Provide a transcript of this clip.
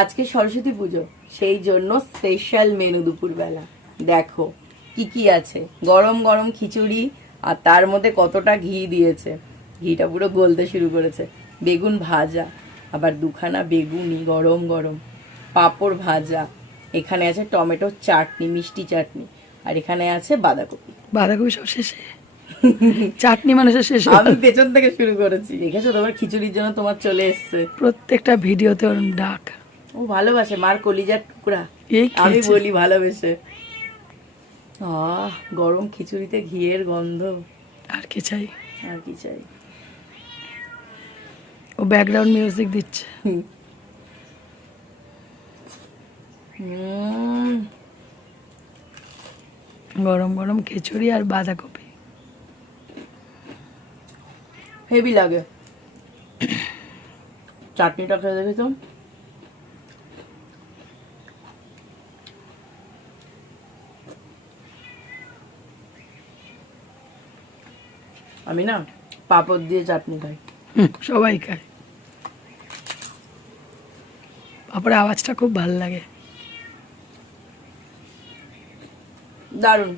আজকে সরস্বতী পুজো, সেই জন্য স্পেশাল মেনু দুপুরবেলা। দেখো কি কি আছে, গরম গরম খিচুড়ি, আর তার মধ্যে কতটা ঘি দিয়েছে, ঘিটা পুরো গলতে শুরু করেছে। বেগুন ভাজা, আবার দুখানা বেগুনি গরম গরম, পাঁপড় ভাজা, এখানে আছে টমেটো চাটনি, মিষ্টি চাটনি, আর এখানে আছে বাঁধাকপি। বাঁধাকপি সব শেষে, চাটনি মানুষের শেষে। আমি পেছন থেকে শুরু করেছি। দেখেছো তোমার খিচুড়ির জন্য তোমার চলে এসছে। প্রত্যেকটা ভিডিওতে ওর ডাক। ও ভালোবাসে, মার কলিজার টুকরা। এই আমি খেয়েছে। বলি ভালোবেসে। গরম খিচুড়িতে ঘিয়ের গন্ধ, আর কি চাই? আর কি চাই। ও ব্যাকগ্রাউন্ড মিউজিক দিচ্ছে। গরম গরম খিচুড়ি আর বাঁধাকপি। হেভি লাগে। চাটনিটা খেয়ে দেখি তো। আমি না পাঁপড় দিয়ে চাটনি খাই। সবাই খায়। পাপড়ের আওয়াজটা খুব ভালো লাগে। দারুণ।